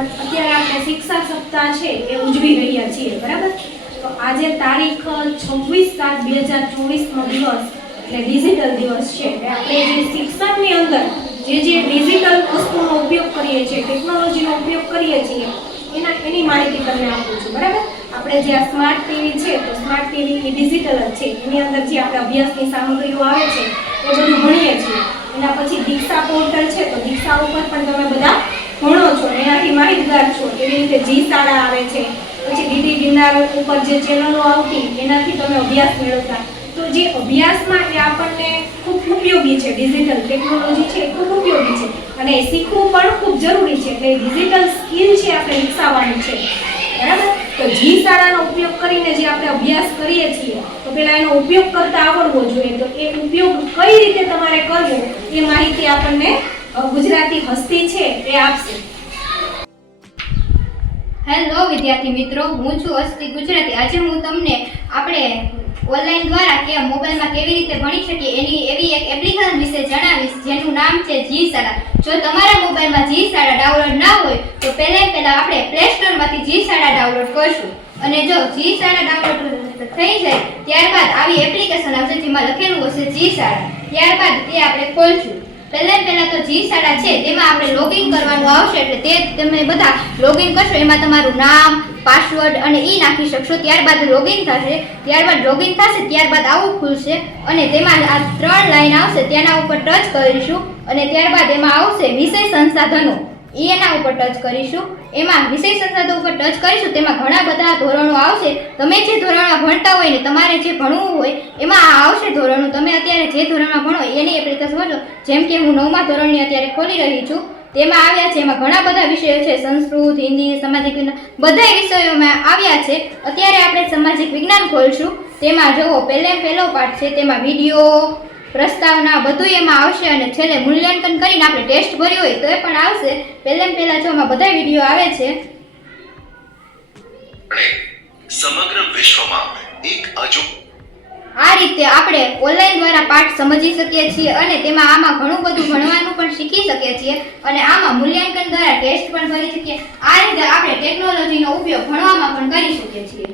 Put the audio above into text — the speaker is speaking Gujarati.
અત્યારે આપણે શિક્ષા સપ્તાહ છે એ ઉજવી રહ્યા છીએ, બરાબર? તો આજે તારીખ 26/7/2024 નો દિવસ એટલે ડિજિટલ દિવસ છે. આપણે જે શિક્ષણની અંદર જે ડિજિટલ વસ્તુનો ઉપયોગ કરીએ છીએ, ટેકનોલોજીનો ઉપયોગ કરીએ છીએ, એની માહિતી તમને આપું છું, બરાબર? આપણે જે આ સ્માર્ટ ટીવી છે, તો સ્માર્ટ ટીવી એ ડિજિટલ જ છે. એની અંદર જે આપણે અભ્યાસની સામગ્રીઓ આવે છે એ બધું ભણીએ છીએ. એના પછી દીક્ષા પોર્ટલ છે, તો દીક્ષા ઉપર પણ તમે બધા ભણો છો, એનાથી માહિતગાર છો. એવી રીતે જી શાળા આવે છે, પછી ડીડી ગિરનાર ઉપર જે ચેનલો આવતી એનાથી તમે અભ્યાસ મેળવતા. તો જે અભ્યાસમાં એ આપણને ખૂબ ઉપયોગી છે. ડિજિટલ ટેકનોલોજી છે એ ખૂબ ઉપયોગી છે અને એ શીખવું પણ ખૂબ જરૂરી છે. એટલે ડિજિટલ સ્કિલ છે આપણે વિકસાવવાની છે, બરાબર? તો જી શાળાનો ઉપયોગ કરીને જે આપણે અભ્યાસ કરીએ છીએ, તો પહેલા એનો ઉપયોગ કરતા આવડવો જોઈએ. તો એ ઉપયોગ કઈ રીતે તમારે કરવો એ માહિતી આપણને ગુજરાતી હસ્તી છે એ આપશે. હેલો વિદ્યાર્થી મિત્રો, હું છું હસ્તી ગુજરાતી. આજે હું તમને આપણે ઓનલાઈન દ્વારા કે મોબાઈલમાં કેવી રીતે ભણી શકીએ એવી એક એપ્લિકેશન વિશે જણાવીશ, જેનું નામ છે જી શાળા. જો તમારા મોબાઈલમાં જી શાળા ડાઉનલોડ ના હોય તો પહેલા આપણે પ્લે સ્ટોરમાંથી જી શાળા ડાઉનલોડ કરશું. અને જો જી શાળા ડાઉનલોડ થઈ જાય ત્યારબાદ આવી એપ્લિકેશન આવશે જેમાં લખેલું હશે જી શાળા. ત્યારબાદ તે આપણે ખોલશું. પહેલા તો જી શાળા છે તેમાં આપણે લોગિન કરવાનું આવશે. એટલે તે તમે બધા લોગિન કરશો, એમાં તમારું નામ, પાસવર્ડ અને ઈ નાખી શકશો. ત્યારબાદ લોગિન થશે. ત્યારબાદ આવું ખુલશે અને તેમાં આ 3 લાઈન આવશે, તેના ઉપર ટચ કરીશું અને ત્યારબાદ એમાં આવશે વિષય સંસાધનો. એના ઉપર ટચ કરીશું. એમાં વિષય સંસાધનો ઉપર ટચ કરીશું. તેમાં ઘણા બધા ધોરણો આવશે. તમે જે ધોરણમાં ભણતા હોય ને તમારે જે ભણવું હોય એમાં આ આવશે ધોરણો. તમે અત્યારે જે ધોરણમાં ભણો એની એપ્લિકેશન ભણો. જેમ કે હું 9મા ધોરણની અત્યારે ખોલી રહી છું. તેમાં આવ્યા છે, એમાં ઘણા બધા વિષયો છે. સંસ્કૃત, હિન્દી, સામાજિક વિજ્ઞાન બધા વિષયોમાં આવ્યા છે. અત્યારે આપણે સામાજિક વિજ્ઞાન ખોલશું. તેમાં જુઓ પહેલો પાઠ છે, તેમાં વિડીયો, પ્રસ્તાવના બધું એમાં આવશે અને છેલ્લે મૂલ્યાંકન કરીને આપણે ટેસ્ટ ભર્યો હોય તો એ પણ આવશે. પહેલા જો એમાં બધા વિડીયો આવે છે. સમગ્ર વિશ્વમાં એક આ રીતે આપણે ઓનલાઈન દ્વારા પાઠ સમજી શકીએ છીએ અને તેમાં આમાં ઘણું બધું ભણવાનું પણ શીખી શકીએ છીએ અને આમાં મૂલ્યાંકન દ્વારા ટેસ્ટ પણ ભરી શકીએ. આ રીતે આપણે ટેકનોલોજીનો ઉપયોગ ભણવામાં પણ કરી શકીએ છીએ.